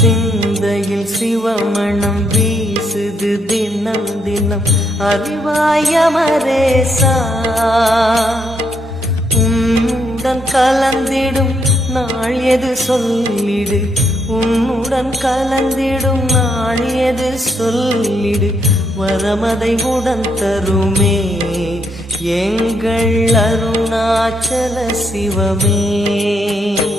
சிந்தையில் சிவமணம் வீசுது தினம் தினம் அறிவாயமரேசா உன்னுடன் கலந்திடும் நாள் எது சொல்லிடு உன்னுடன் கலந்திடும் நாள் எது சொல்லிடு வரமதை உடன் தருமே எங்கள் அருணாச்சல சிவமே.